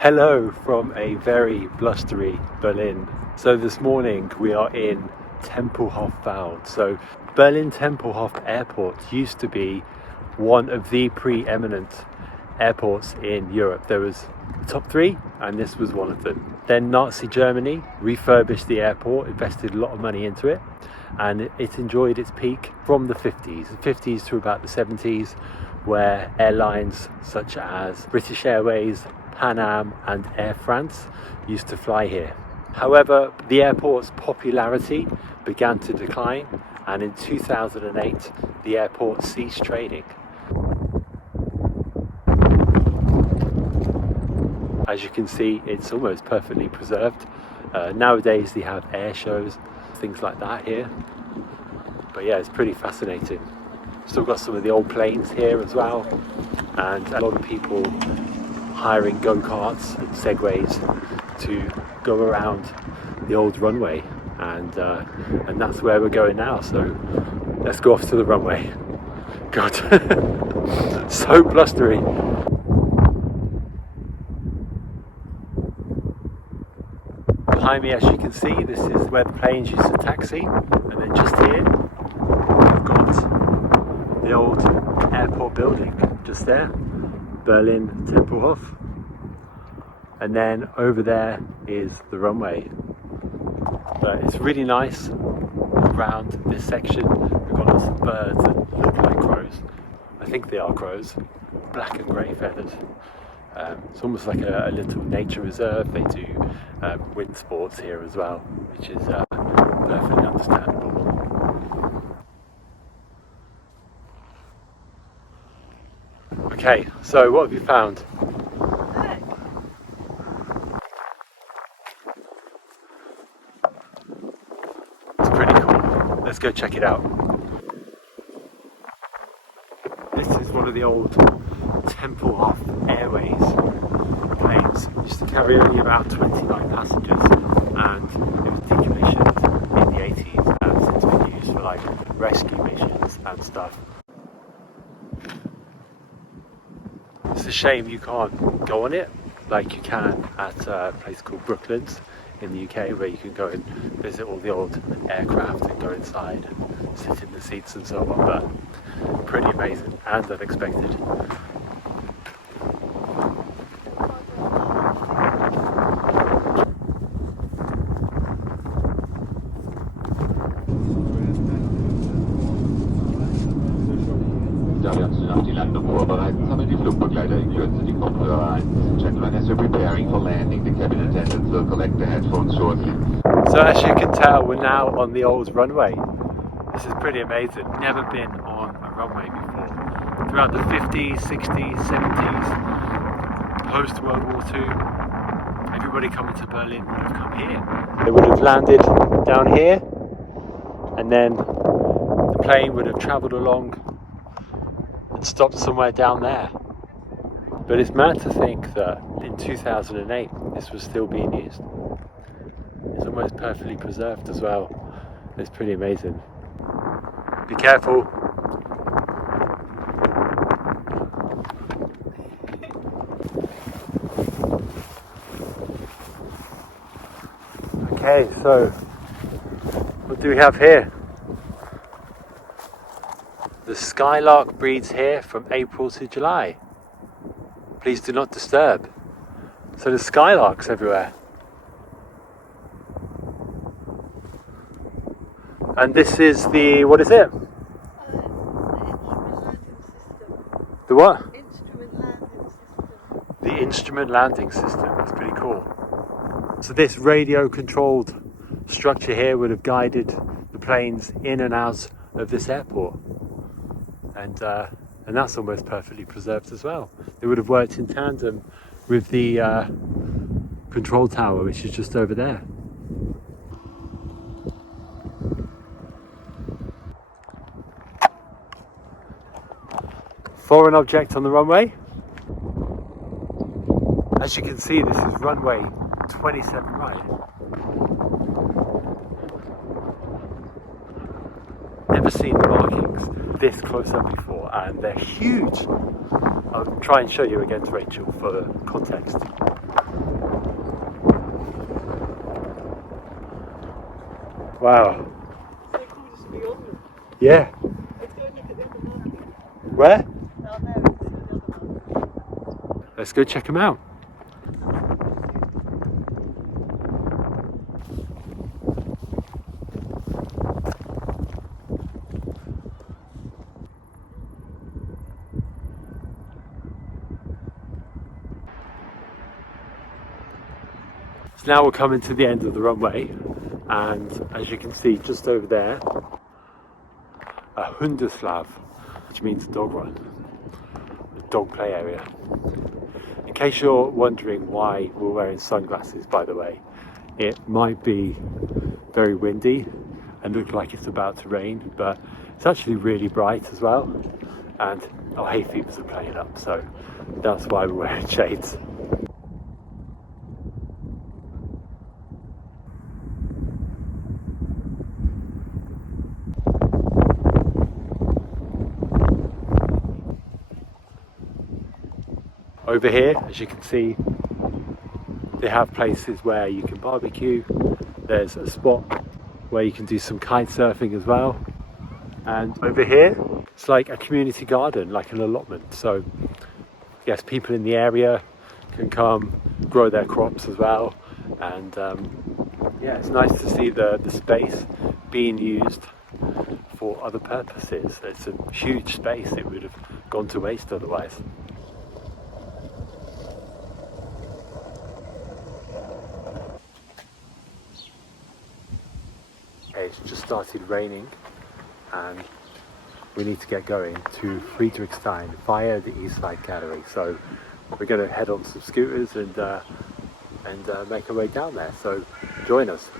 Hello from a very blustery Berlin. So this morning we are in Tempelhof. So Berlin Tempelhof Airport used to be one of the preeminent airports in Europe. There was top three and this was one of them. Then Nazi Germany refurbished the airport, invested a lot of money into it, and it enjoyed its peak from the 50s to about the 70s, where airlines such as British Airways, Pan Am and Air France used to fly here. However, the airport's popularity began to decline, and in 2008 the airport ceased trading. As you can see, it's almost perfectly preserved. Nowadays they have air shows, things like that here. But yeah, it's pretty fascinating. Still got some of the old planes here as well, and a lot of people hiring go-karts and segways to go around the old runway, and that's where we're going now. So let's go off to the runway. God, so blustery. Behind me, as you can see, this is where the planes used to taxi, and then just here we've got the old airport building just there, Berlin Tempelhof, and then over there is the runway. But it's really nice around this section. We've got lots of birds that look like crows. I think they are crows, black and grey feathers. It's almost like a little nature reserve. They do wind sports here as well, which is perfectly understandable. Okay, so what have you found? It's pretty cool. Let's go check it out. This is one of the old Tempelhof Airways planes. It used to carry only about 29 passengers, and it was decommissioned in the 80s and since been used for like rescue missions and stuff. It's a shame you can't go on it like you can at a place called Brooklands in the UK, where you can go and visit all the old aircraft and go inside and sit in the seats and so on, but pretty amazing and unexpected. Da wir uns auf die Landung vorbereiten, sammeln die Flugbegleiter in Kürze die Kopfhörer ein. Gentlemen, as you're preparing for landing, the cabin attendants will collect the headphones shortly. So as you can tell, we're now on the old runway. This is pretty amazing. Never been on a runway before. Throughout the 50s, 60s, 70s, post World War II, everybody coming to Berlin would have come here. They would have landed down here, and then the plane would have travelled along and stopped somewhere down there. But it's mad to think that in 2008 this was still being used. It's almost perfectly preserved as well. It's pretty amazing. Be careful. Okay, so what do we have here? The skylark breeds here from April to July. Please do not disturb. So there's skylarks everywhere. And this is the, what is it? The what? The instrument landing system. That's pretty cool. So this radio controlled structure here would have guided the planes in and out of this airport. And that's almost perfectly preserved as well. They would have worked in tandem with the control tower, which is just over there. Foreign object on the runway. As you can see, this is runway 27 right. Never seen the markings this close up before, and they're huge. I'll try and show you again, Rachel, for context. Wow. So cool just to be on them. Yeah. Let's go and look at the other market. Where? Down there, let's see the other market. Let's go check them out. So now we're coming to the end of the runway, and as you can see just over there, a Hundeslav, which means dog run, a dog play area. In case you're wondering why we're wearing sunglasses, by the way, it might be very windy and look like it's about to rain, but it's actually really bright as well, and our hay fever are playing up, so that's why we're wearing shades. Over here, as you can see, they have places where you can barbecue. There's a spot where you can do some kite surfing as well. And over here, it's like a community garden, like an allotment. So yes, people in the area can come grow their crops as well. And yeah, it's nice to see the space being used for other purposes. It's a huge space, it would have gone to waste otherwise. It's just started raining and we need to get going to Friedrichstein via the East Side Gallery. So we're going to head on some scooters and make our way down there. So join us.